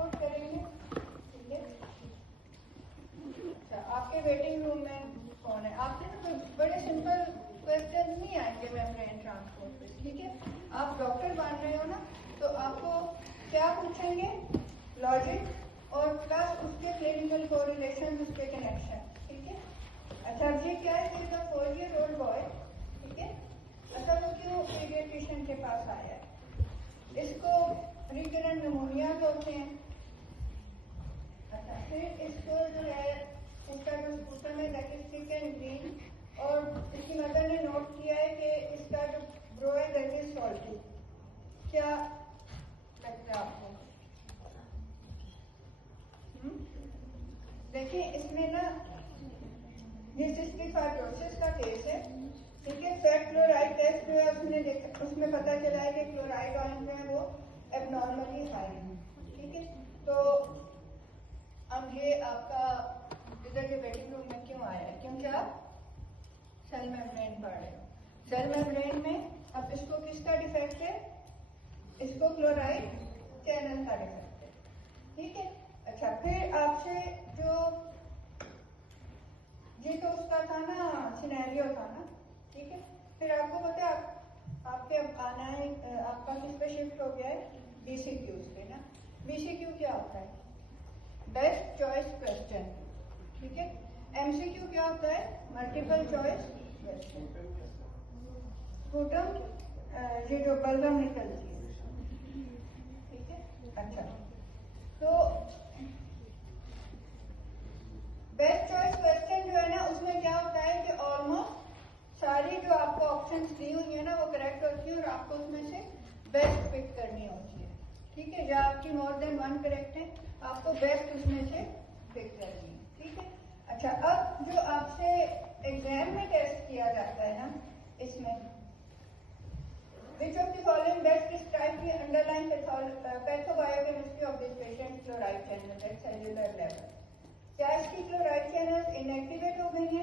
Transport करेंगे, ठीक है। अच्छा, आपके वेटिंग रूम में कौन है? आपसे ना कोई बड़े सिंपल क्वेश्चन नहीं आएंगे मेम्ब्रेन ट्रांसपोर्ट पे, ठीक है। आप डॉक्टर बन रहे हो ना, तो आपको क्या पूछेंगे? लॉजिक और प्लस उसके क्लिनिकल कोरिलेशन, उसके कनेक्शन, ठीक है। अच्छा, ये क्या है? इज अ 4-year-old बॉय, ठीक है। अच्छा, वो क्यों पीडियाट्रिशियन के पास आया है? इसको रिकरेंट निमोनिया होते हैं। अच्छा, फिर इसको जो है, इसका जो स्पूटम है that is thick and green, और इसकी मदर ने नोट किया है कि इसका जो ब्रो है दैट इज सॉल्टी। क्या लगता है आपको? देखिए, इसमें ना ये सिस्टिक फाइब्रोसिस का केस है, ठीक है। फेट क्लोराइड टेस्ट जो है उसने देखा, उसमें पता चला है कि क्लोराइड आयन जो है वो एबनॉर्मली हाई है, ठीक है। तो अब ये आपका इधर के वेटिंग रूम में क्यों आया है? क्योंकि आप सेल मेम्ब्रेन पढ़ रहे हो। सेल मेम्ब्रेन में अब इसको किसका डिफेक्ट है? इसको क्लोराइड चैनल का डिफेक्ट है, ठीक है। अच्छा, फिर आपसे जो ये तो उसका था ना, सिनेरियो था ना, ठीक है। फिर आपको पता है आपके अब आना है, आपका किस पे शिफ्ट हो गया है? BCQs पे ना। BCQ क्या होता है? बेस्ट चॉइस क्वेश्चन, ठीक है। MCQ क्या होता है? Multiple choice question. स्पूटम, ये जो बलगम निकलती है, ठीक है। अच्छा, तो बेस्ट चॉइस क्वेश्चन जो है ना, उसमें क्या होता है कि ऑलमोस्ट सारी जो आपको ऑप्शंस दी हुई है ना वो करेक्ट होती है, और आपको उसमें से बेस्ट पिक करनी होती है, ठीक है। या आपकी मोर देन वन करेक्ट है, आपको बेस्ट उसमें से पिक करनी है, ठीक है। अच्छा, अब जो आपसे एग्जाम में टेस्ट किया जाता है ना, इसमें which of the following best describe the underlying pathobiochemistry of this patient's chloride channel at cellular level? क्या इसकी क्लोराइड चैनल इनएक्टिवेट हो गई है,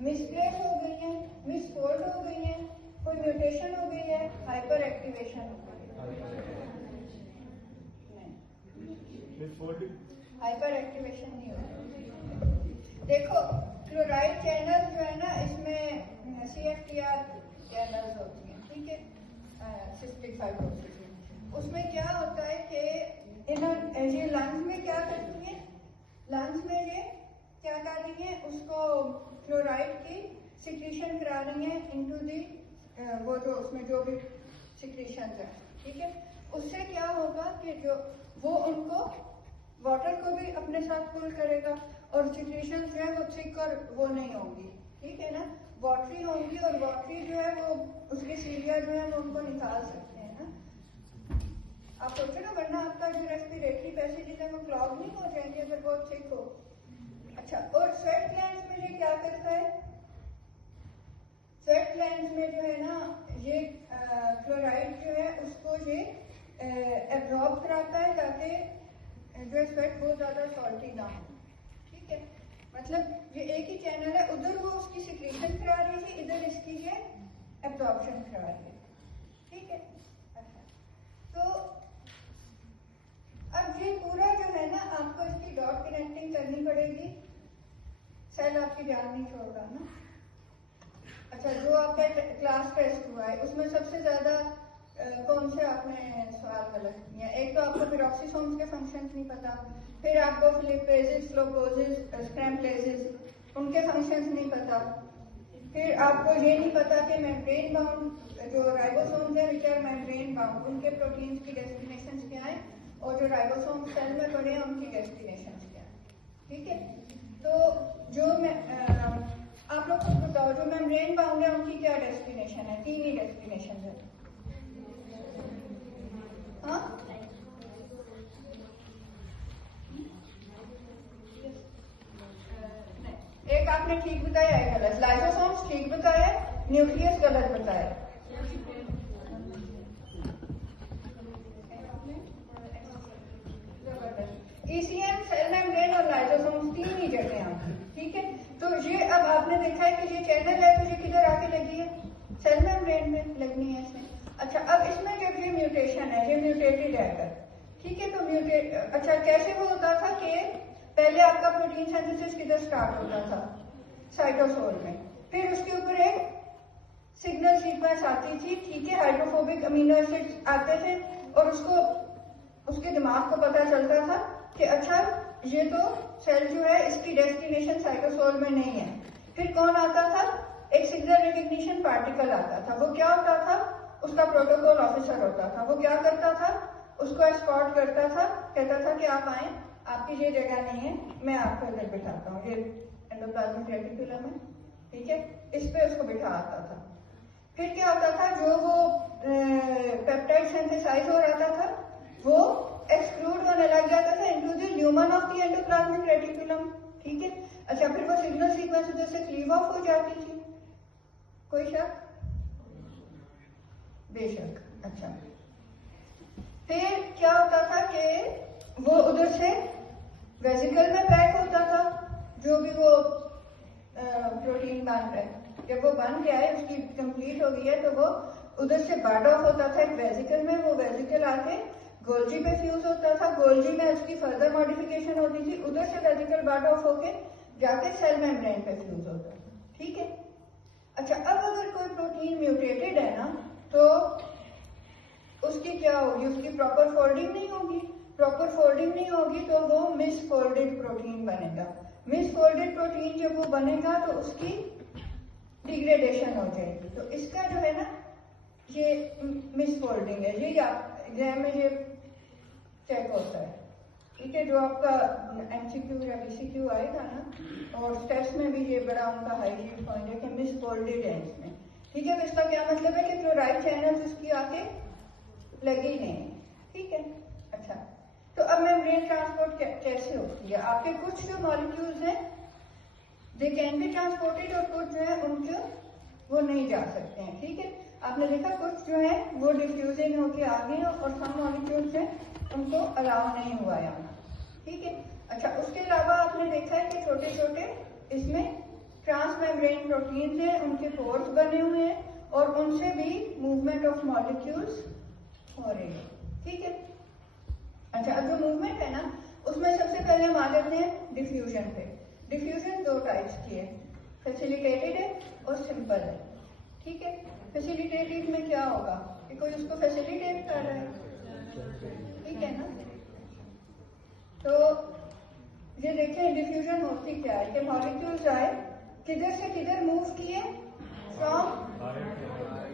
मिसप्लेस हो गई है, मिसफोल्ड हो गई है, कोई म्यूटेशन हो गई है, हाइपर एक्टिवेशन हो गई है? हाइपर एक्टिवेशन नहीं हो गई। देखो, क्लोराइड चैनल जो है ना, इसमें CFTR चैनल्स होती हैं, ठीक है, सिस्टिक फाइब्रोसिस में। उसमें क्या होता है कि ये लंग्स में क्या करती है? लंग्स में ये क्या कर रही है? उसको क्लोराइड की सिक्रीशन करा रही है इनटू दी वो जो उसमें जो भी सिक्रीशन है, ठीक है। उससे क्या होगा कि जो वो उनको वाटर को भी अपने साथ पुल करेगा, और सिक्रीशन जो है वो थिक और वो नहीं होंगी, ठीक है ना, वाटरी होंगी, और वाटरी जो है वो उसके सीरिया जो है वो उनको निकाल सकते हैं ना। आप सोचो ना, वरना आपका जो रेस्पिरेटरी पैसेज है वो क्लॉग नहीं हो जाएंगे अगर बहुत थिक हो। अच्छा, और स्वेट ग्लैंड्स में ये क्या करता है? स्वेट ग्लैंड्स में जो है ना, ये क्लोराइड जो है उसको ये एब्जॉर्ब कराता है ताकि जो स्वेट बहुत ज्यादा सॉल्टी ना हो, ठीक है। मतलब ये एक ही चैनल है, उधर वो उसकी सिक्रीशन करा रही है, इधर इसकी ये एब्जॉर्प्शन करा रही है, ठीक है। अच्छा, तो अब ये पूरा जो है ना, आपको इसकी डॉट कनेक्टिंग करनी पड़ेगी, सेल आपकी ध्यान नहीं छोड़ रहा ना। अच्छा, जो आपका क्लास टेस्ट हुआ है उसमें सबसे ज्यादा कौन से आपने सवाल गलत किए हैं? एक तो आपको पेरोक्सिसोम्स के फंक्शंस नहीं पता, फिर आपको फिलिपेजेस, फ्लोपोजेस, स्क्रैम्पलेजेस उनके फंक्शंस नहीं पता, फिर आपको ये नहीं पता कि मेम्ब्रेन बाउंड जो राइबोसोम्स हैं विच आर मेम्ब्रेन बाउंड, उनके प्रोटीन्स की डेस्टिनेशंस क्या है, और जो राइबोसोम सेल में पड़े हैं उनकी डेस्टिनेशंस क्या है, ठीक है। तो जो आप लोग खुद बताओ, जो मेम्ब्रेन बाउंड है उनकी क्या डेस्टिनेशन है? 3 ही डेस्टिनेशन है। हाँ, एक आपने ठीक बताया है, गलत। लाइसोसोम्स ठीक बताया, न्यूक्लियस गलत बताया। ECM, सेल मेम्ब्रेन और लाइसोसोम्स 3 ही जगह आपकी, ठीक है। तो ये अब आपने देखा है कि ये चैनल है, तो ये किधर आके लगी है? सेल मेम्ब्रेन में लगनी है इसमें। अच्छा, अब इसमें जब ये म्यूटेशन है, ये म्यूटेटेड है अगर, ठीक है। तो म्यूटेट, अच्छा कैसे वो होता था कि पहले आपका प्रोटीन सिंथेसिस किधर स्टार्ट होता था, साइटोसोल में, फिर उसके ऊपर एक सिग्नल सीक्वेंस आती थी, ठीक है, हाइड्रोफोबिक अमीनो एसिड्स आते थे और उसको उसके दिमाग को पता चलता था कि अच्छा ये तो सेल जो है इसकी डेस्टिनेशन साइटोसोल में नहीं है। फिर कौन आता था, एक सिग्नल रिकग्निशन पार्टिकल आता था। वो क्या होता था, उसका प्रोटोकॉल ऑफिसर होता था। वो क्या करता था, उसको एस्कॉर्ट करता था, कहता था कि आप आए, आपकी ये जगह नहीं है, मैं आपको इधर बिठाता हूँ, ये एंडोप्लाज्मिक रेटिकुलम है, ठीक है, इस पे उसको बिठा आता था। फिर क्या होता था, जो वो पेप्टाइड सिंथेसाइज हो रहा था वो एक्सक्लूड होने लग जाता था into the lumen of the endoplasmic reticulum, ठीक है। अच्छा, फिर वो सिग्नल सीक्वेंस उधर से क्लीव ऑफ हो जाती थी। कोई शक? बेशक। अच्छा, फिर क्या होता था कि वो उधर से वेसिकल में पैक होता था, जो भी वो प्रोटीन बन रहा है। जब वो बन गया है, उसकी कंप्लीट हो गई है, तो वो उधर से बर्ड ऑफ होता था एक वेसिकल में। वो वेसिकल आके गोल्जी पे फ्यूज होता था, गोल्जी में उसकी फर्दर मॉडिफिकेशन होती थी, उधर से वेसिकल बर्ड ऑफ होके जाके सेल मेम्ब्रेन पे फ्यूज होता था, ठीक है। अच्छा, अब अगर कोई प्रोटीन म्यूटेटेड है ना, तो उसकी क्या होगी, उसकी प्रॉपर फोल्डिंग नहीं होगी। प्रॉपर फोल्डिंग नहीं होगी तो वो मिसफोल्डेड प्रोटीन बनेगा। मिसफोल्डेड प्रोटीन जब वो बनेगा तो उसकी डिग्रेडेशन हो जाएगी। तो इसका जो है ना, ये मिसफोल्डिंग है, ये एग्जाम में ये चेक होता है, ठीक है। जो आपका एमसीक्यू या बीसीक्यू आएगा ना, और स्टेट्स में भी ये बड़ा उनका हाईलाइट पॉइंट है कि मिसफोल्डेड है इसमें, ठीक है। तो इसका क्या मतलब है कि क्लोराइड चैनल्स उसकी आके लगी नहीं, ठीक है। अच्छा, तो अब मेम्ब्रेन ट्रांसपोर्ट कैसे होती है? आपके कुछ जो मॉलिक्यूल्स हैं दे कैन बी ट्रांसपोर्टेड और कुछ जो है उनके वो नहीं जा सकते हैं, ठीक है। आपने देखा कुछ जो है वो डिफ्यूजिंग होके आ गए और सम मॉलिक्यूल्स हैं उनको अलाउ नहीं हुआ है आना, ठीक है। अच्छा, उसके अलावा आपने देखा है कि छोटे छोटे इसमें ट्रांसमेम्ब्रेन प्रोटीन्स हैं, उनके पोर्स बने हुए हैं और उनसे भी मूवमेंट ऑफ मॉलिक्यूल्स हो रही है, ठीक है। अच्छा, अब जो मूवमेंट है ना, उसमें सबसे पहले हम आ जाते हैं डिफ्यूजन पे। डिफ्यूजन दो टाइप्स की है, फैसिलिटेटेड है और सिंपल है, ठीक है। फैसिलिटेटेड में क्या होगा कि कोई उसको फैसिलिटेट कर रहा है, ठीक है ना। तो ये देखें डिफ्यूजन होती क्या है कि मॉलिक्यूल्स आए, किधर से किधर मूव किए, from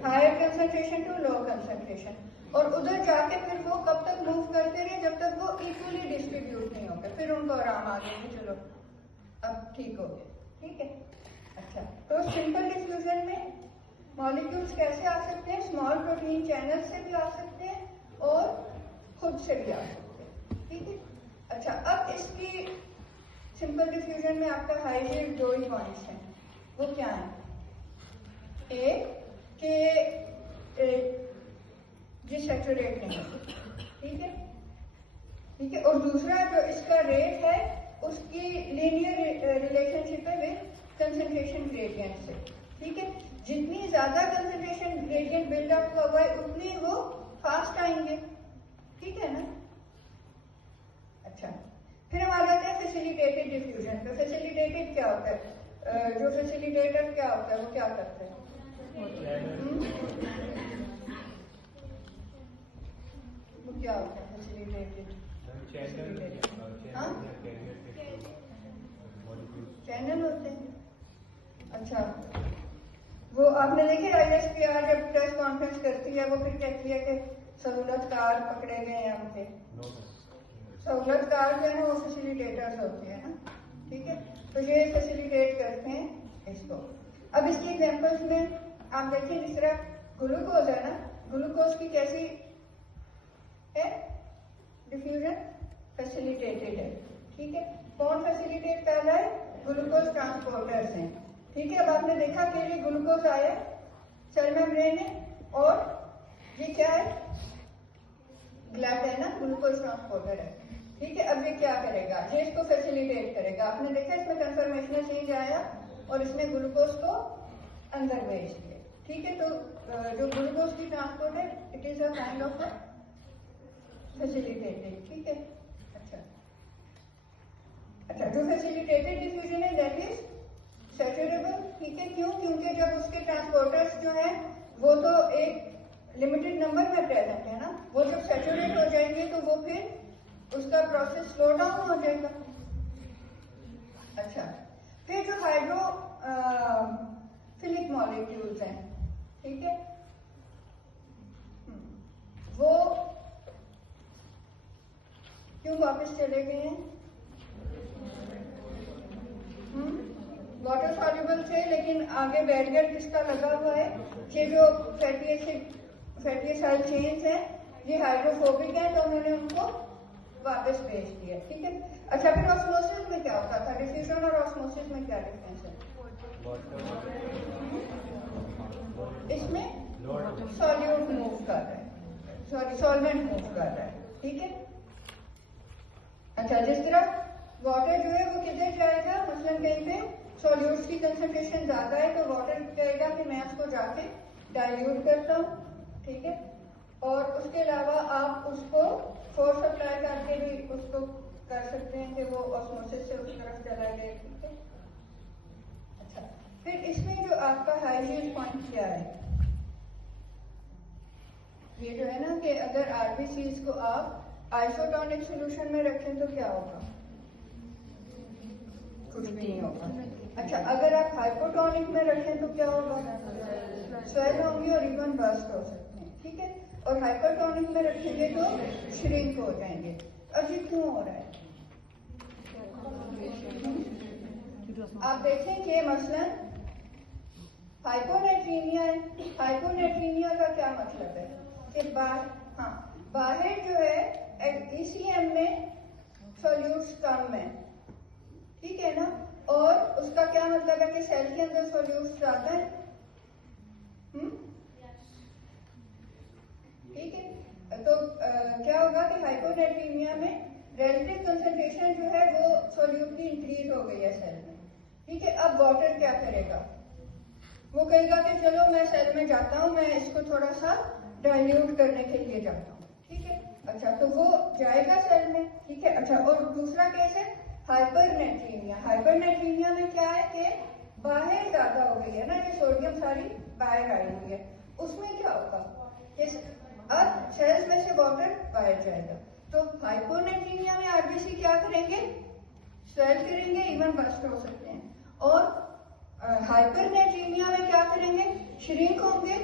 higher concentration to low concentration, और उधर जाके फिर वो कब तक मूव करते रहे, जब तक वो इक्वली डिस्ट्रीब्यूट नहीं हो गए, फिर उनको आराम आ गया कि चलो अब ठीक हो गया, ठीक है। अच्छा, तो सिंपल डिफ्यूजन में मॉलिक्यूल्स कैसे आ सकते हैं, स्मॉल प्रोटीन चैनल से भी आ सकते हैं और खुद से भी आ सकते हैं, ठीक है। अच्छा, अब इसकी सिंपल डिफ्यूजन में आपका हाईलाइट दो ही पॉइंट्स हैं, वो क्या है, एक कि ये सैचुरेट नहीं है, ठीक है, ठीक है। और दूसरा जो इसका रेट है उसकी लीनियर रिलेशनशिप है विद कंसंट्रेशन ग्रेडियंट से, ठीक है। जितनी ज्यादा कंसंट्रेशन ग्रेडियंट बिल्डअप हुआ है उतनी वो फास्ट आएंगे, ठीक है ना। अच्छा, फिर हम आ जाते हैं फैसिलिटेटेड डिफ्यूजन पे। फैसिलिटेटेड क्या होता है, जो फैसिलिटेटर क्या होता है, वो क्या करते हैं, वो क्या होता है फैसिलिटेटेड, चैनल होते हैं। अच्छा, वो आपने देखे ISPR जब प्रेस कॉन्फ्रेंस करती है, वो फिर कहती है कि सहूलतकार पकड़े गए हैं हमसे। सहूलतकार जो है वो फैसिलिटेटर्स होते हैं ना, ठीक है। तो ये फैसिलिटेट करते हैं इसको। अब इसकी एग्जांपल्स में आप देखिए, जिस तरह ग्लूकोज है ना, ग्लूकोज की कैसी है डिफ्यूजन, फैसिलिटेटेड है, ठीक है। कौन फैसिलिटेट कर रहा है, ग्लूकोज ट्रांसपोर्टर्स हैं, ठीक है। अब आपने देखा कि ये ग्लूकोज आया सेल मेम्ब्रेन है और ये क्या है, ग्लैट है ना, ग्लूकोज ट्रांसपोर्टर है, ठीक है। अब ये क्या करेगा, ये इसको फैसिलिटेट करेगा। आपने देखा इसमें कंफर्मेशनल चेंज आया और इसने ग्लूकोज को अंदर भेज दिया, ठीक है। तो जो ग्लूकोज की ट्रांसपोर्ट है, it is a kind of facilitated, ठीक है। अच्छा, जो फैसिलिटेटेड डिफ्यूजन है दैट इज सैचुरेबल, ठीक है। क्यों? क्योंकि जब उसके ट्रांसपोर्टर्स जो है वो तो एक लिमिटेड नंबर में प्रेजेंट है ना, वो जब सैचुरेट हो जाएंगे तो वो फिर उसका प्रोसेस स्लो डाउन हो जाएगा। अच्छा, फिर जो हाइड्रोफिलिक मॉलिक्यूल्स हैं, ठीक है, वो क्यों वापस चले गए हैं? वाटर सॉल्युबल थे, लेकिन आगे बैरियर किसका लगा हुआ है? ये जो फैटी एसिड चेन्स है ये हाइड्रोफोबिक है, तो उन्होंने उनको वापस भेज दिया, ठीक है। अच्छा, फिर ऑस्मोसिस में क्या होता था? डिफ्यूजन और ऑस्मोसिस में क्या डिफरेंस है? इसमें सॉल्यूट मूव कर रहा है, सॉरी सॉल्वेंट मूव कर रहा है, ठीक है। अच्छा, जिस तरह वाटर जो है वो किधर जाएगा, मसलन कहीं पे सॉल्यूट्स की कंसंट्रेशन ज्यादा है तो वाटर कहेगा कि मैं उसको जाके डाइल्यूट करता हूँ, ठीक है। और उसके अलावा आप उसको फोर्स अप्लाई करके भी उसको कर सकते हैं कि वो ऑस्मोसिस से उस तरफ चला जाए, ठीक है। अच्छा, फिर इसमें जो आपका हाईएस्ट पॉइंट क्या है, ये जो है ना कि अगर आरबीसीज को आप आइसोटोनिक सॉल्यूशन में रखें तो क्या होगा? कुछ भी नहीं होगा। अच्छा, अगर आप हाइपोटोनिक में रखें तो क्या होगा? स्वेल होंगे और इवन बर्स्ट हो सकते हैं, ठीक है। और हाइपरटोनिक में रखेंगे तो श्रिंक हो जाएंगे। अब ये क्यों हो रहा है? आप देखें कि मसलन हाइपोनेट्रीमिया है। हाइपोनेट्रीमिया का क्या मतलब है कि बाहर जो है ईसीएम में सॉल्यूट्स कम है, ठीक है ना, और उसका क्या मतलब है कि सेल के अंदर सॉल्यूट्स ज्यादा है, ठीक है। तो क्या होगा कि हाइपोनेट्रीमिया में रिलेटिव कंसंट्रेशन जो है वो सॉल्यूट की इंक्रीज हो गई है सेल में, ठीक है। अब वाटर क्या करेगा? वो कहेगा कि चलो मैं सेल में जाता हूँ, मैं इसको थोड़ा सा डाइल्यूट करने के लिए जाता हूँ, ठीक है। अच्छा, तो वो जाएगा सेल में, ठीक है। अच्छा, और दूसरा केस है हाइपरनेट्रीमिया। हाइपरनेट्रीमिया में क्या है कि बाहर ज्यादा हो गई है ना, ये सोडियम सारी बाहर आई हुई है, उसमें क्या होगा कि अब सेल्स में से वाटर बाहर जाएगा। तो हाइपोनेट्रीमिया में आरबीसी क्या करेंगे? स्वेल करेंगे, इवन बस्ट हो सकते हैं। और हाइपरनेट्रीमिया में क्या करेंगे? श्रिंक होंगे।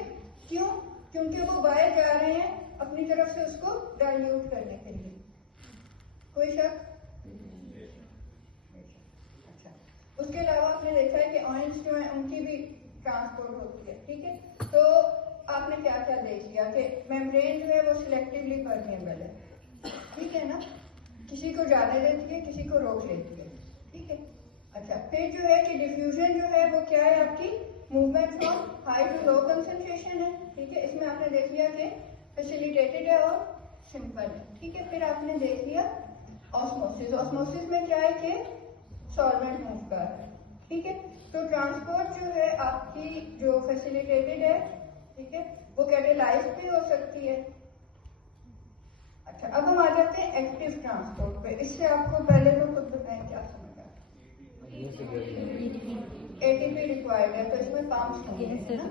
क्यों? क्योंकि वो बाहर जा रहे हैं अपनी तरफ से उसको डाइल्यूट करने के लिए। कोई शक? अच्छा, उसके अलावा आपने देखा है कि ऑयल्स जो है उनकी भी ट्रांसपोर्ट होती है, ठीक है। तो आपने क्या क्या देख लिया कि मेम्ब्रेन जो है वो सिलेक्टिवली परमेएबल है, ठीक है ना, किसी को जाने देती है, किसी को रोक लेती है, ठीक है। अच्छा, फिर जो है कि डिफ्यूजन जो है वो क्या है? आपकी movement from high to low concentration है, ठीक है। इसमें आपने देख लिया कि फैसिलिटेटेड है और सिंपल है, ठीक है। फिर आपने देख लिया ऑस्मोसिस। ऑस्मोसिस में क्या है कि सॉल्वेंट मूव कर रहा है, ठीक है। तो ट्रांसपोर्ट जो है आपकी जो फैसिलिटेटेड है, ठीक है, वो कैटेलाइज भी हो सकती है। अच्छा, अब हम आ जाते हैं एक्टिव ट्रांसपोर्ट पे। इससे आपको पहले तो खुद बताएं क्या समझ आ? एटीपी रिक्वायर्ड है, तो इसमें पंप्स होंगे ना,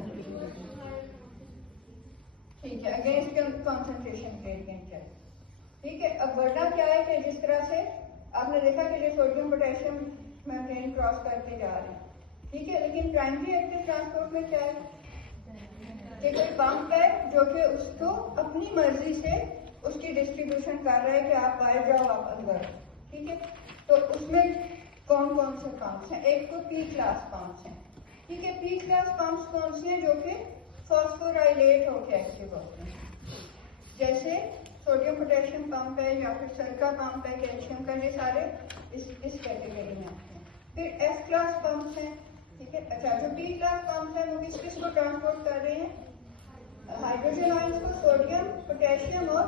ठीक है, अगेंस्ट कंसंट्रेशन ग्रेडियंट है, ठीक है। अब वरना क्या है कि जिस तरह से आपने देखा कि ये सोडियम पोटेशियम मेम्ब्रेन क्रॉस करके जा रहे हैं, ठीक है। लेकिन प्राइमरी एक्टिव ट्रांसपोर्ट में क्या है कि कोई पंप है जो कि उसको अपनी मर्जी से उसकी डिस्ट्रीब्यूशन कर रहा है कि आप बाहर जाओ, आप अंदर, ठीक है। तो उसमें कौन कौन से पंप्स हैं? एक तो पी क्लास पंप्स हैं, ठीक है। पी क्लास पंप्स कौन से हैं? जो कि फॉस्फोराइलेट होकर एक्टिव होते हैं, जैसे सोडियम पोटेशियम पंप है या फिर सरका पंप है कैल्शियम का, ये सारे इस कैटेगरी में आते हैं। फिर एफ क्लास पंप्स हैं, ठीक है। अच्छा, जो पी क्लास पंप्स हैं वो किस को ट्रांसपोर्ट कर रहे हैं? हाइड्रोजन आयंस को, सोडियम पोटेशियम और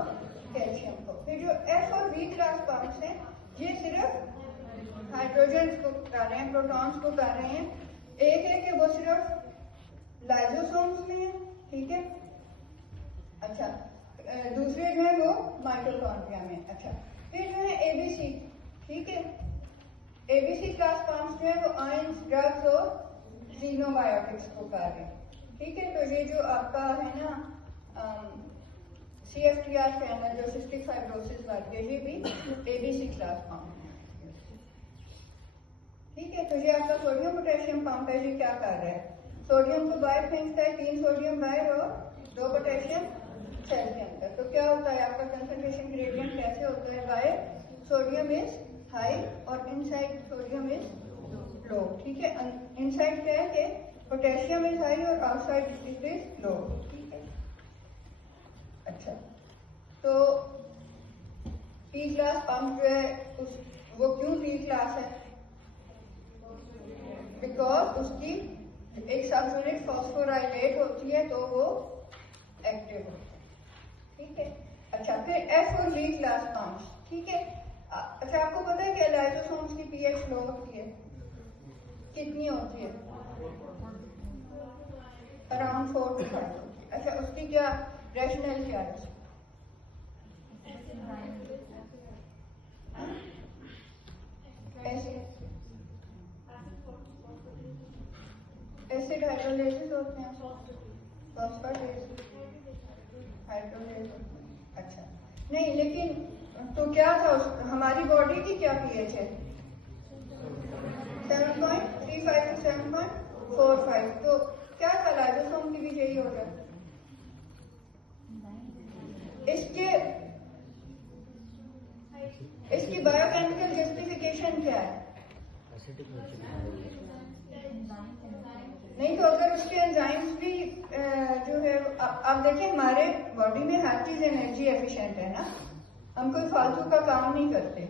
कैल्शियम को। फिर जो एफ और बी क्लास पंप्स हैं ये सिर्फ हाइड्रोजन को कर रहे हैं, प्रोटॉन्स को कर रहे हैं। एक है कि वो सिर्फ लाइजोसोम्स में है, ठीक है। अच्छा, दूसरे जो है वो माइटोकॉन्ड्रिया में। अच्छा, फिर जो है एबीसी, ठीक है, एबीसी क्लास फॉर्म्स जो है वो आयंस, ड्रग्स और जीनोबायोटिक्स को कार्य है, ठीक है। तो ये जो आपका है ना CFTR चैनल जो सिस्टिक फाइब्रोसिस वाली है, ये भी एबीसी क्लास फॉर्म है, ठीक है। तो ये आपका सोडियम पोटेशियम पंप है, ये क्या कर रहा है, सोडियम को बाहर फेंकता है, 3 सोडियम बाहर और 2 पोटेशियम सेल के अंदर। तो क्या होता है आपका कंसंट्रेशन ग्रेडियंट कैसे होता है, बाहर सोडियम इज हाई और इनसाइड सोडियम इज लो, ठीक है। इनसाइड क्या है कि पोटेशियम इज हाई और आउटसाइड इट इज लो, ठीक है। अच्छा, तो पी क्लास पंप जो है वो क्यों पी क्लास है, बिकॉज उसकी एक सल्फ्यूरिक फॉस्फोराइलेट होती है तो वो एक्टिव होता है, ठीक है। अच्छा, फिर एफ और ली क्लास पंप्स, ठीक है। अच्छा, आपको पता है कि लाइसोसोम्स की पीएच लो होती है, कितनी होती है, अराउंड 4 to 5 होती है। अच्छा, उसकी क्या रैशनल क्या है, एसिड हाइड्रोलाइसिस होते हैं, फॉस्फोरेस हाइड्रोलाइज होते हैं। अच्छा, नहीं लेकिन तो क्या था हमारी बॉडी की क्या पीएच है, 7.35 to 7.45, तो क्या था लाइसोसोम की भी यही हो जाए। इसकी बायोकेमिकल जस्टिफिकेशन क्या है, नहीं तो अगर उसके एंजाइम्स भी जो है आप देखिए हमारे बॉडी में हर चीज एनर्जी एफिशिएंट है ना, हम कोई फालतू का काम नहीं करते।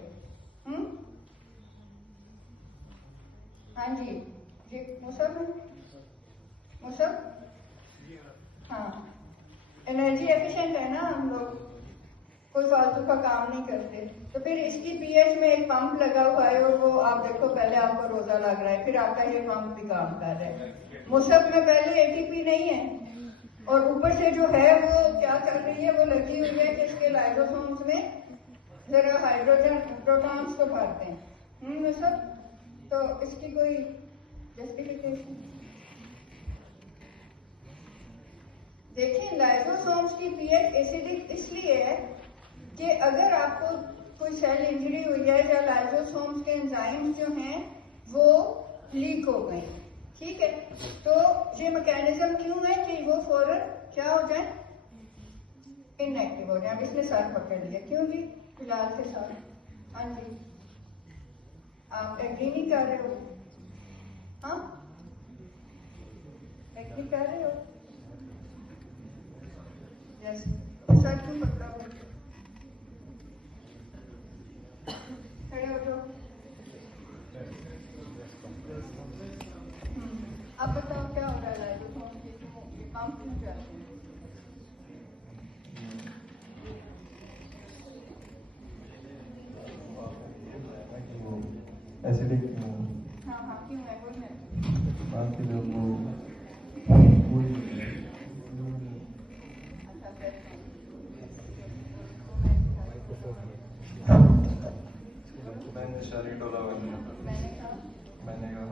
हाँ जी मुसब हाँ, एनर्जी एफिशिएंट है ना, हम लोग कोई फालतू का काम नहीं करते। तो फिर इसकी पीएच में एक पंप लगा हुआ है और वो आप देखो पहले आपको रोजा लग रहा है, फिर आपका ये पंप भी काम कर रहा है। मुसब में पहले एटीपी नहीं है और ऊपर से जो है वो क्या कर रही है, वो लगी हुई है कि इसके लाइसोसोम्स में जरा हाइड्रोजन प्रोटॉन्स को भरते हैं मुसब, तो इसकी कोई जस्टिफिकेशन देखिए। लाइसोसोम्स की पीएच एसिडिक इसलिए है कि अगर आपको कोई सेल इंजरी हुई है या लाइसोसोम्स के एंजाइम्स जो हैं वो लीक हो गए, ठीक है, तो ये मैकेनिज्म क्यों है कि वो फौरन क्या हो जाए, इनएक्टिव हो जाए। अब इसने सर पकड़ लिया, क्यों जी, फिलहाल के साथ। हाँ जी, आप एग्री नहीं कर रहे हो, हाँ एग्री कर रहे हो, यस, सर क्यों पकड़ा हुआ, खड़े हो जाओ। अब बताओ क्या हो रहा है, लाइसोसोम के पंप क्यों चलते हैं, एसिडिक क्यों? हाँ क्यों है, वो है बाकी लोग वो मैंने शरीर डोला हुआ मैंने कहा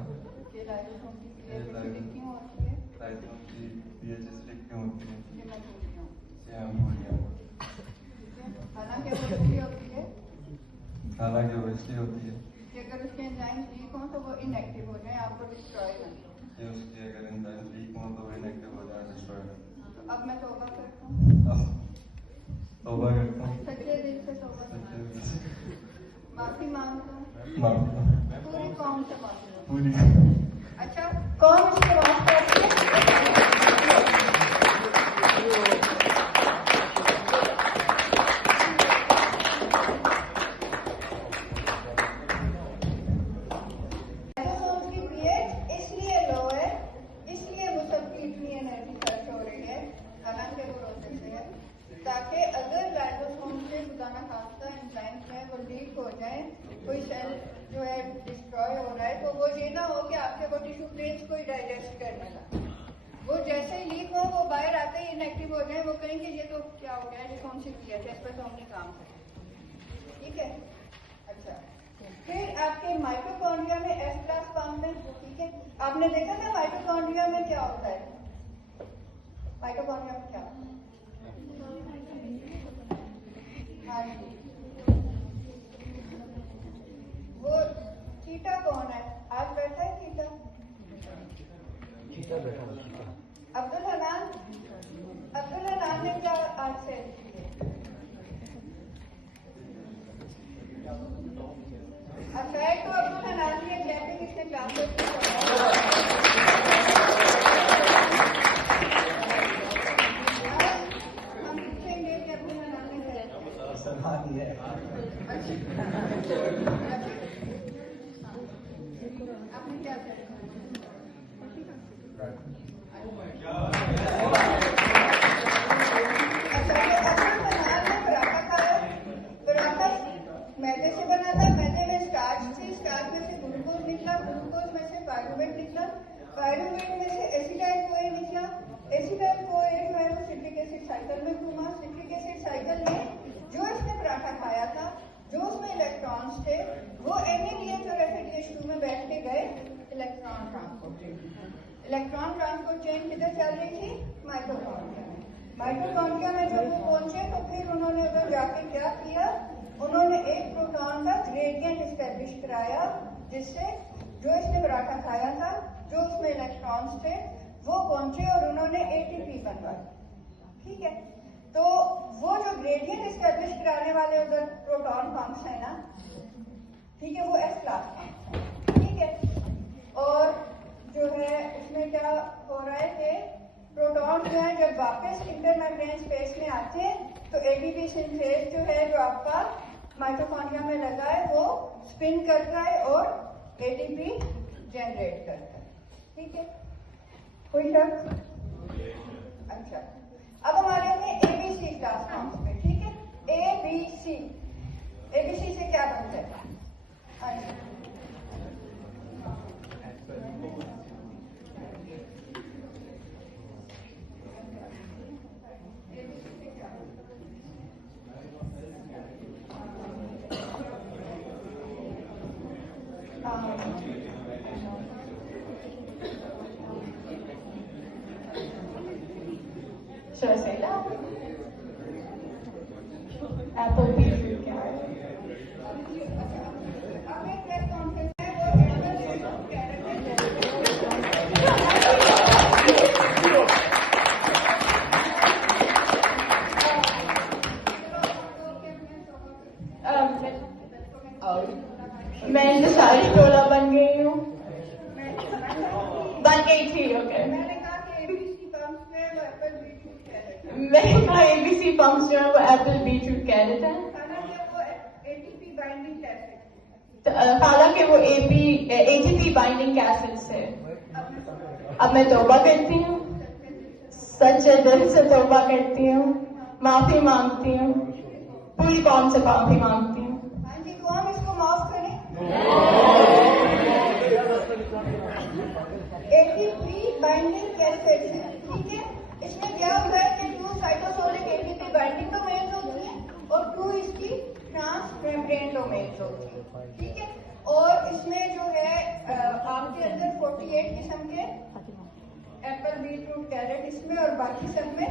कि लाइसोसोम की पीएच क्यों होती है, लाइसोसोम की पीएच एसिडिक क्यों होती है, ये मैं पूछ रही हूँ। ये हम भूल गए। हालांकि वो होती है, हालांकि वो इसलिए होती है कि अगर उसके एंजाइम्स वीक हों तो वो इनएक्टिव हो जाए, आपको डिस्ट्रॉय कर दें। कि उसकी अगर एंजाइम वीक हो तो वो इनएक्टिव हो जाए, डिस्ट्रॉय। तो अब मैं तौबा करता हूँ, तौबा करता हूँ, सच्चे दिल से तौबा करता हूँ, माफी मांगता हूँ, पूरी कौम से माफी मांगता हूँ। पूरी अच्छा, कौन उसको माफ करती है, ताकि अगर लाइसोसोम से खुदा न खास्ता एंजाइम्स है वो लीक हो जाए, कोई सेल जो है डिस्ट्रॉय हो रहा है, तो वो ये ना हो कि आपके वो टिश्यू प्लेट्स को ही डाइजेस्ट करने लगे, वो जैसे ही लीक हो वो बाहर आते ही इनएक्टिव हो जाए वो कहेंगे ये तो क्या हो गया, ये कौन सी क्रिया है, इस पर तो हमने काम करें। ठीक है, अच्छा। फिर आपके माइटोकॉन्ड्रिया में एस क्लास फॉर्म में, ठीक है, आपने देखा था माइटोकॉन्ड्रिया में क्या होता है, माइटोकॉन्ड्रिया में क्या होता है? हाँ जी, वो चीटा कौन है आज बैठा है? चीटा बैठा है अब्दुल हनान। अब्दुल हनान ने क्या आज से अच्छा है, तो अब्दुल हनान ने कैसे किसने क्लास हम पूछेंगे कि अब्दुल हनान ने आपने क्या करा? मैदे से बना था, मैदे में स्टार्च थी, स्टार्च में से ग्लूकोज निकला, ग्लूकोज में से पायरुवेट निकला, पायरुवेट में से एसिटाइल कोए निकला, एसिटाइल कोए जो है वो सिट्रिक एसिड साइकिल में घूमा, सिट्रिक एसिड साइकिल में जो इसने पराठा खाया था, जो उसमें इलेक्ट्रॉन्स थे, वो NADH और FADH2 में बैठ के गए electron transport chain. Electron transport chain किधर चल रही थी? माइटोकॉन्ड्रिया में। माइटोकॉन्ड्रिया में जब वो पहुंचे तो फिर उन्होंने उधर जाके क्या किया, उन्होंने एक प्रोटॉन का ग्रेडियंट एस्टेब्लिश कराया, जिससे जो इसने पराठा खाया था, जो उसमें इलेक्ट्रॉन्स थे, वो पहुंचे और उन्होंने ATP बनवाया। ठीक है, तो वो जो ग्रेडियंट एस्टेब्लिश कराने वाले उधर प्रोटॉन पंप्स है ना, ठीक है, वो S क्लास पंप्स है। ठीक है, और जो है उसमें क्या हो रहा है कि प्रोटॉन जो है जब वापस इंटरमेम्ब्रेन स्पेस में आते हैं तो ATP सिंथेज जो है जो आपका माइटोकॉन्ड्रिया में लगा है वो स्पिन करता है और ATP जनरेट करता है। ठीक है, कोई शक? अच्छा, अब हमारे अपने ABC क्लास फॉर्म्स में, ठीक है, ABC, ABC से क्या बनता है? अच्छा, Should I say that? Apple, beetroot, carrot. अब एक प्रेस कॉन्फ्रेंस है वो मैं इंतजारी टोला बन गई हूँ, बन गई थी। ओके, मैंने कहा कि ABC पंप्स में वो एप्पल बीटरूट कैरेट है, मैंने कहा ABC पंप्स जो है वो एप्पल, बीटरूट, कैरेट है, हालांकि वो ATP बाइंडिंग कैसेट। हालांकि वो ATP बाइंडिंग एसिड्स है। अब मैं तौबा करती हूँ, सच्चे दिल से तौबा करती हूँ, माफी मांगती हूँ, पूरी कौम से माफी मांगती हूँ। हाँ जी, कौन इसको माफ करे? ATP बाइंडिंग कैसेट है। ठीक है, इसमें क्या होता है कि 2 साइटोसोलिक ATP बाइंडिंग डोमेन्स होती है और 2 इसकी ट्रांस मेम्ब्रेन डोमेन्स होती है। ठीक है, और इसमें जो है आपके अंदर 48 किस्म के एप्पल, बीटरूट, कैरेट इसमें और बाकी सब में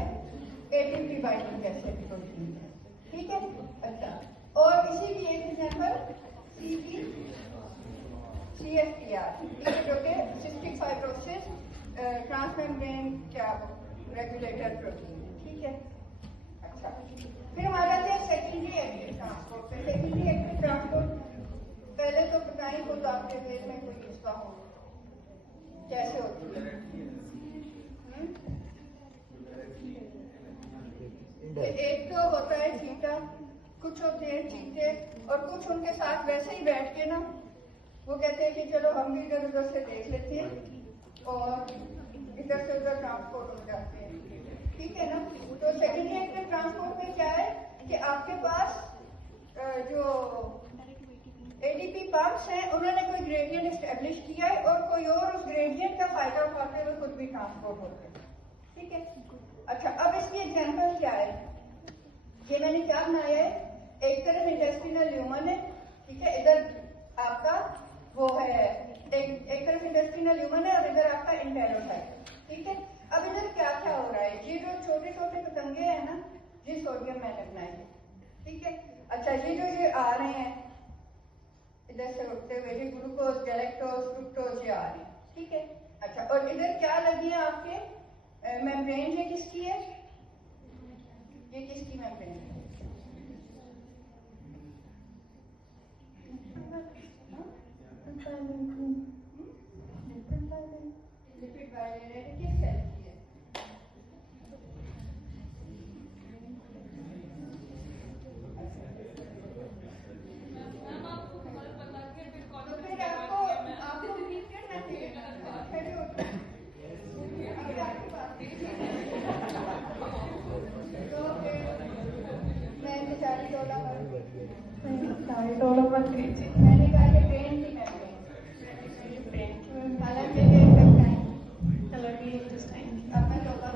ATP बाइंडिंग कैसेट होती है। ठीक है, अच्छा, और इसी की एक एग्जाम्पल CFTR, जो कि सिस्टिक फाइब्रोसिस ट्रांसमेम्ब्रेन क्या रेगुलेटर प्रोटीन। ठीक है, अच्छा, फिर हमारा था secondary active transport. Secondary active transport पहले तो बताएं खुद आपके देश में कोई हिस्सा हो कैसे होती है। एक तो होता है चीता, कुछ होते हैं चीते और कुछ उनके साथ वैसे ही बैठ के ना वो कहते हैं कि चलो हम भी इधर उधर से देख लेते हैं और इधर से उधर ट्रांसपोर्ट हो जाते हैं। ठीक है ना, तो सेकेंडरी एक्टिव ट्रांसपोर्ट में क्या है कि आपके पास जो ATP पंप्स हैं उन्होंने कोई ग्रेडियंट एस्टेब्लिश किया है और कोई और उस ग्रेडियंट का फायदा उठाते हुए खुद भी ट्रांसपोर्ट होते हैं। ठीक है, अच्छा, अब इसकी एग्जांपल क्या है? ये मैंने क्या बनाया है? एक तरफ इंटेस्टिनल ल्यूमन है, ठीक है, इधर आपका वो है, एक तरफ इंटेस्टिनल ल्यूमन है और इधर आपका इंटेरोसाइट, ठीक है। अब इधर क्या क्या हो रहा है? ये जो छोटे छोटे पतंगे हैं ना, ये सोडियम मैंने बनाए, ठीक है। अच्छा, ये आ रहे हैं इधर से उठते हुए, ये ग्लूकोज, गैलेक्टोज, फ्रुक्टोज ये आ रहे हैं, ठीक है। अच्छा, और इधर क्या लगी है आपके मेम्ब्रेन? ये किसकी है? ये किसकी मेम्ब्रेन है? लिपिड बाइलेयर किस सेल की है? तो फिर आपको रिपीट करना चाहिए ना, खड़े होकर। अभी आपकी बात तो फिर मैं बेचारी डोला मत कीजिए। मैंने कहा ये ब्रेन की मेम्ब्रेन, हालांकि ये इंटेस्टाइन, हालांकि इंटेस्टाइन अब मैं तौबा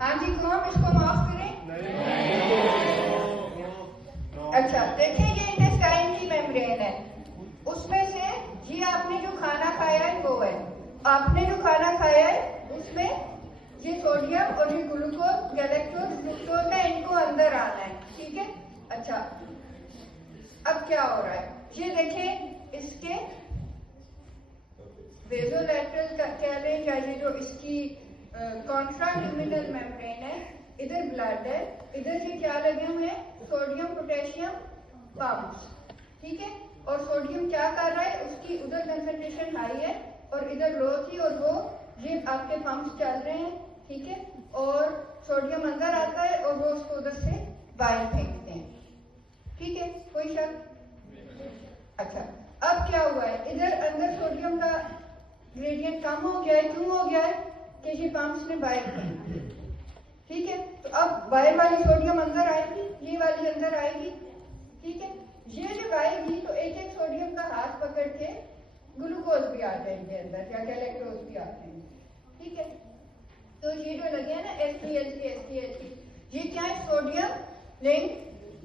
हाँ जी, क्यों हम इसको माफ करें? अच्छा, देखिए ये इंटेस्टाइन की मेम्ब्रेन है, उसमें से ये आपने जो खाना खाया है वो है, आपने जो खाना खाया है उसमें ये सोडियम और ये ग्लूकोज, गैलेक्टोज, फ्रुक्टोज है, इनको अंदर आना है, ठीक है। अच्छा, अब क्या हो रहा है? ये देखें, इसके वेजोलैटरल कह लें या ये जो इसकी कॉन्ट्राल्यूमिनल मेम्ब्रेन है, इधर ब्लड है, इधर ये क्या लगे हुए हैं? सोडियम पोटेशियम पंप्स, ठीक है। और सोडियम क्या कर रहा है? उसकी उधर कंसंट्रेशन हाई है और इधर लो थी, और वो ये आपके पंप्स चल रहे हैं, ठीक है। और सोडियम अंदर आता है और वो उसको उधर से बाहर फेंकते हैं, ठीक है, कोई शक? अच्छा, अब क्या हुआ है? इधर अंदर सोडियम का ग्रेडियंट कम हो गया है, क्यों हो गया है? कि ये पंप्स ने बाहर फेंका, ठीक है। तो अब बाहर वाली सोडियम अंदर आएगी, ये वाली अंदर आएगी, ठीक है। ये जब आएगी तो एक एक सोडियम का हाथ पकड़ के ग्लूकोज भी आ जाएंगे अंदर, या गैलेक्टोज भी आ जाएंगे, ठीक है। तो ये जो लगे हैं ना SGLC, ये क्या है? सोडियम लिंक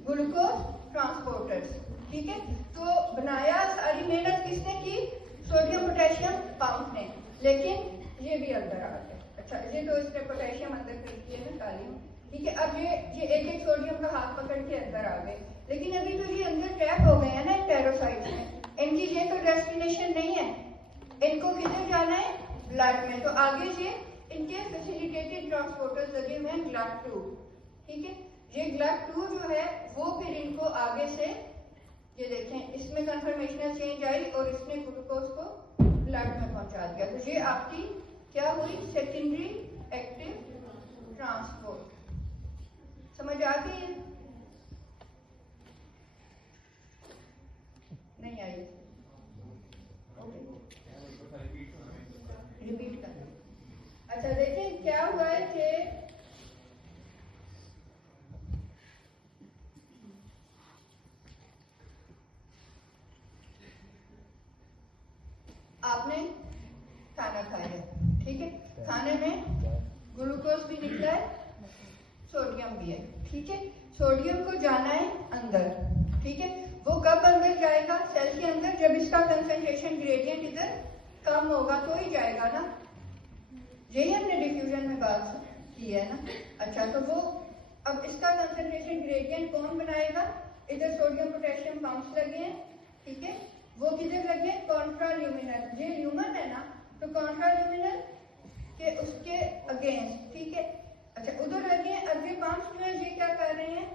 ग्लूकोज ट्रांसपोर्टर्स, ठीक है। तो बनाया, सारी मेहनत किसने की? सोडियम पोटेशियम पंप ने, लेकिन ये भी अंदर आ गए। अच्छा, ये तो इसने पोटेशियम अंदर फेंक दिया ना काली, ठीक है। अब ये एक एक सोडियम का हाथ पकड़ के अंदर आ गए, लेकिन अभी तो ये अंदर ट्रैप हो गए हैं ना इंटेरोसाइट्स में, इनकी ये तो डेस्टिनेशन नहीं है, इनको किधर जाना है? ब्लड में। तो आगे ये इनके फैसिलिटेटेड ट्रांसपोर्टर्स लगे हुए हैं GLUT2, ठीक है। ये GLUT2 जो है वो फिर इनको आगे से, ये देखें, इसमें कन्फर्मेशनल चेंज आई और इसने ग्लूकोज को ब्लड में पहुंचा दिया। तो ये आपकी क्या हुई? Secondary active transport. समझ आ गई है? नहीं आई? रिपीट कर। अच्छा, देखें क्या हुआ है कि आपने खाना खाया, ठीक है। खाने में ग्लूकोज भी निकला है, सोडियम भी है, ठीक है। सोडियम को जाना है अंदर, ठीक है। वो कब अंदर जाएगा? सेल के अंदर, जब इसका कंसंट्रेशन ग्रेडियंट इधर कम होगा तो ही जाएगा ना, यही हमने डिफ्यूजन में बात की है ना। अच्छा, तो वो अब इसका कंसंट्रेशन ग्रेडियंट कौन बनाएगा? इधर सोडियम पोटेशियम पंप्स लगे हैं, ठीक है। वो किधर लगे? कॉन्ट्राल्यूमिनल, ये ल्यूमन है ना, तो कॉन्ट्राल्यूमिनल के उसके अगेंस्ट, ठीक है। अच्छा, उधर लगे हैं। अब ये पंप्स जो है ये क्या कर रहे हैं?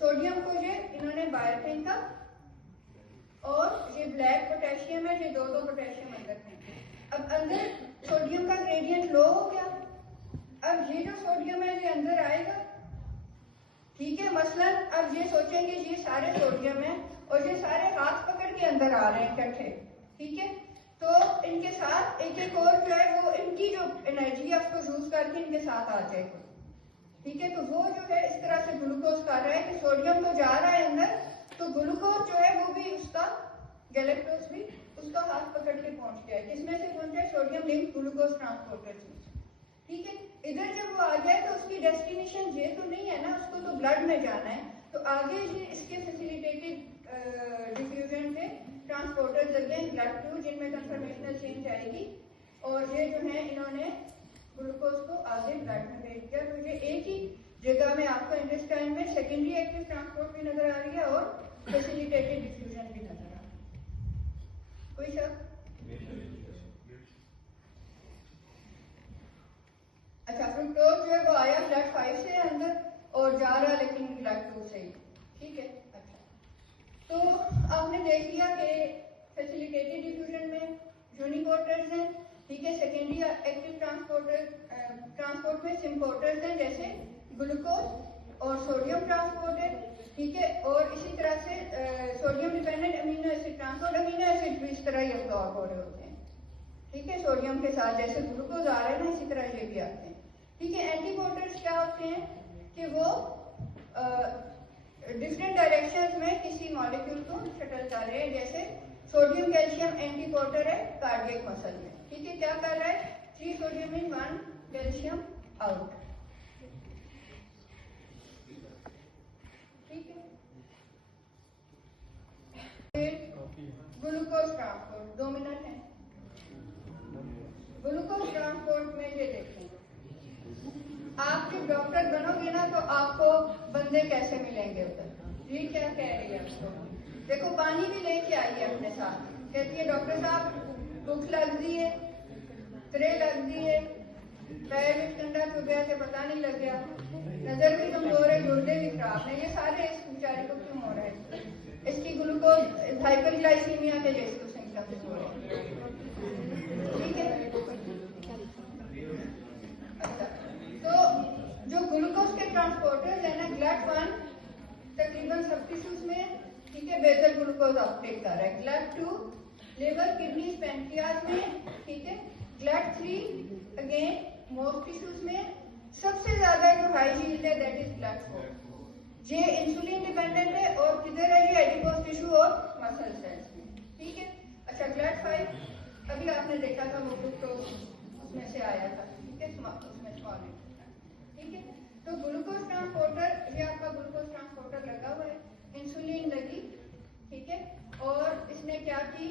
सोडियम को ये इन्होंने बाहर फेंका, और ये ब्लैक पोटेशियम है, ये दो पोटेशियम अंदर फेंके। अब अंदर सोडियम का ग्रेडियंट लो हो गया, अब ये जो सोडियम है ये अंदर आएगा, ठीक है। मसलन अब ये सोचेंगे ये सारे सोडियम है और ये सारे हाथ पकड़ के अंदर आ रहे हैं इकट्ठे, ठीक है। तो इनके साथ एक एक और जो है वो इनकी जो एनर्जी है उसको यूज करके इनके साथ आ जाएगा, ठीक है। तो वो जो है इस तरह से ग्लूकोज कर रहा है कि सोडियम तो जा रहा है अंदर, तो ग्लूकोज जो है वो भी उसका गैलेक्टोज भी उसका हाथ पकड़ के पहुंच गया है। किसमें से पहुंचा है? सोडियम लिंक ग्लूकोज ट्रांसपोर्टर से। ठीक है, इधर जब वो आ जाए तो उसकी डेस्टिनेशन ये तो नहीं है ना, उसको तो ब्लड में जाना है। तो आगे ये इसके फैसिलिटेटेड डिफ्यूजन से ट्रांसपोर्टर लगे हैं ब्लड टू, जिनमें कंफर्मेशनल चेंज आएगी और ये जो है इन्होंने ग्लूकोज को आगे ब्लड में भेज दिया। तो ये एक ही जगह में आपको इंटेस्टाइन में सेकेंडरी एक्टिव ट्रांसपोर्ट भी नजर आ रही है और फैसिलिटेटेड डिफ्यूजन भी नजर आ रहा है। कोई शक? अच्छा, फ्रुक्टोज जो है वो आया ब्लड 5 से अंदर और जा रहा लेकिन ब्लड 2 से ही। ठीक है, अच्छा, तो आपने देख लिया कि फैसिलिटेटेड डिफ्यूजन में यूनिपोर्टर्स हैं। ठीक है, सेकेंडरी एक्टिव ट्रांसपोर्ट में सिम्पोर्टर्स हैं जैसे ग्लूकोज और सोडियम ट्रांसपोर्टर। ठीक है, और इसी तरह से sodium dependent amino acid transport, amino acid भी इस तरह ही अब्सॉर्ब हो रहे होते हैं। ठीक है, सोडियम के साथ जैसे ग्लूकोज आ रहे हैं ना, इसी तरह ये भी आते हैं। ठीक है, एंटीपोर्टर्स क्या होते हैं कि वो डिफरेंट डायरेक्शंस में किसी मॉलिक्यूल को शटल कर रहे हैं। जैसे सोडियम कैल्शियम एंटीपोर्टर है कार्डियक मसल में। ठीक है, क्या कर रहा है? 3 सोडियम इन 1 कैल्शियम आउट। ठीक है, ग्लूकोज ट्रांसपोर्ट 2 मिनट है। ग्लूकोज ट्रांसपोर्ट में ये देखें, आप जब डॉक्टर बनोगे ना तो आपको बंदे कैसे मिलेंगे उधर? ये क्या कह रही है आपको? देखो, पानी भी लेके आई है अपने साथ, कहती है डॉक्टर साहब भूख लग रही है, त्रे लग रही है, पैर भी ठंडा हो गया कि पता नहीं लग गया, नजर भी कमजोर है, गुर्दे भी खराब है। ये सारे इस बेचारे को क्यों हो रहा है? इसकी ग्लूकोज हाइपरग्लाइसीमिया के जैसे सिम्टम्स हो रहे हैं। ठीक है, अच्छा, तो जो ग्लूकोज के ट्रांसपोर्टर्स है ना, GLUT1 तकरीबन सब टिश्यूज में, ठीक है, बेसल ग्लूकोज अपटेक कर रहा है। GLUT2 लिवर, किडनीज, पैंक्रियाज में। ठीक है, GLUT3 अगेन मोस्ट टिश्यूज में। सबसे ज्यादा जो हाई यील्ड है दैट इज GLUT4। ये इंसुलिन डिपेंडेंट है और किधर है? ये एडिपोज टिश्यू और मसल सेल्स में। ठीक है, अच्छा, GLUT5 अभी आपने देखा था वो ग्लूकोज उसमें से आया था। ठीक है, उसमें स्मॉल। ठीक है, तो ग्लूकोज ट्रांसपोर्टर, ये आपका ग्लूकोज ट्रांसपोर्टर लगा हुआ है, इंसुलिन लगी। ठीक है, और इसने क्या की,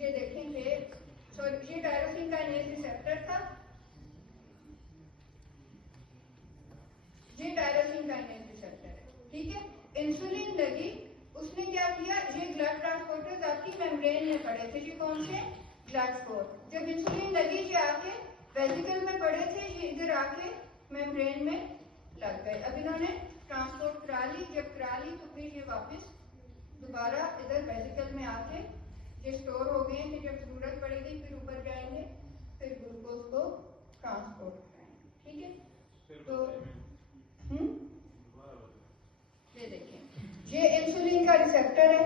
ये देखेंगे, ये टायरोसिन काइनेज रिसेप्टर था, ये टायरोसिन काइनेज रिसेप्टर है। ठीक है, इंसुलिन लगी, उसने क्या किया, ये ब्लड ट्रांसपोर्टर्स आपकी मेम्ब्रेन में पड़े थे। ये कौन से? GLUT4। जब इंसुलिन लगी, ये आके वेसिकल में पड़े थे, ये इधर आके मेम्ब्रेन में लग गए। अब इन्होंने ट्रांसपोर्ट करा ली, जब करा ली तो फिर ये वापस दोबारा इधर वेसिकल में आके ये स्टोर हो गए कि जब जरूरत पड़ेगी फिर ऊपर जाएंगे, फिर ग्लूकोज को ट्रांसपोर्ट कराएंगे। ठीक है, तो ये देखिए, ये इंसुलिन का रिसेप्टर है,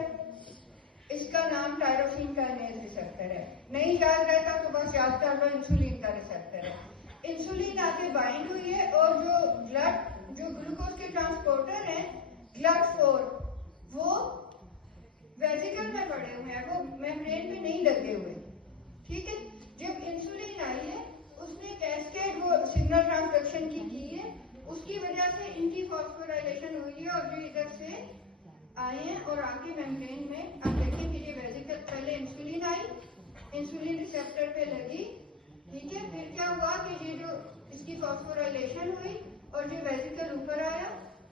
इसका नाम टायरोसिन काइनेज रिसेप्टर है। नहीं याद रहता तो बस याद कर लो, इंसुलिन का रिसेप्टर है। इंसुलिन आके बाइंड हुई है और जो ग्लूकोज के ट्रांसपोर्टर हैं GLUT4 वो वेसिकल में पड़े हुए हैं, वो मेम्ब्रेन पे नहीं लगे हुए। ठीक है, जब इंसुलिन आई है उसने कैस्केड वो सिग्नल ट्रांसडक्शन की है, उसकी वजह से इनकी फॉस्फोराइलेशन हुई है और ये इधर से आए हैं और आके मेम्ब्रेन में। आप देखें कि ये वेसिकल, पहले इंसुलिन आई, इंसुलिन रिसेप्टर पे लगी। ठीक है, फिर क्या हुआ कि ये जो इसकी फॉस्फोराइलेशन हुई और ये वेसिकल ऊपर आया,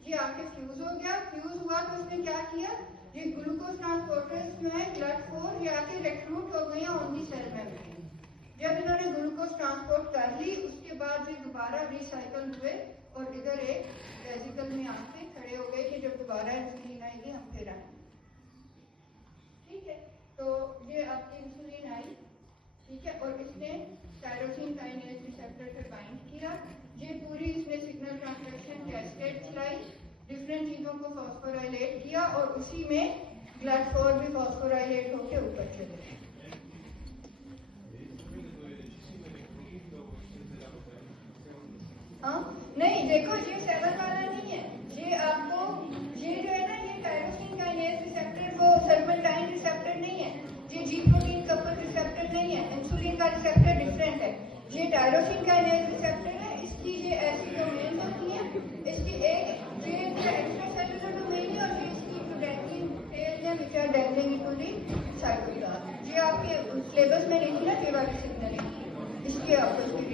ये आके फ्यूज हो गया। फ्यूज हुआ तो उसने क्या किया, ये ग्लूकोज ट्रांसपोर्टर्स जो है GLUT4 ये आके रिक्रूट हो गए ऑन दी सेल मेम्ब्रेन। जब इन्होंने ग्लूकोज ट्रांसपोर्ट कर ली, उसके बाद ये दोबारा रिसाइकल हुए और इधर एक वेसिकल में आके खड़े हो गए कि जब दोबारा इंसुलिन आएगी हम फिर आएंगे। ठीक है, तो ये आपकी इंसुलिन आई। ठीक है, और इसने टायरोसिन काइनेज रिसेप्टर पे बाइंड किया। ये पूरी इसने सिग्नल ट्रांसडक्शन कैस्केड चलाई, डिफरेंट चीजों को फॉस्फोराइलेट किया और उसी में GLUT4 भी फॉस्फोराइलेट होकर ऊपर चले गए। हाँ, नहीं देखो, ये 7 वाला नहीं है, ये आपको, ये जो है ना, ये टायरोसिन काइनेज रिसेप्टर ये टायरोसिन काइनेज रिसेप्टर है, इसकी ये ऐसी डोमेन होती है, इसकी एक ये एक्स्ट्रा सेलुलर डोमेन है और ये इसकी प्रोडेक्टिन टेल्स हैं which are dwelling into the cytoplasm. ये आपके सिलेबस में नहीं थी ना, ये वाली सिग्नलिंग, इसकी आपको इसकी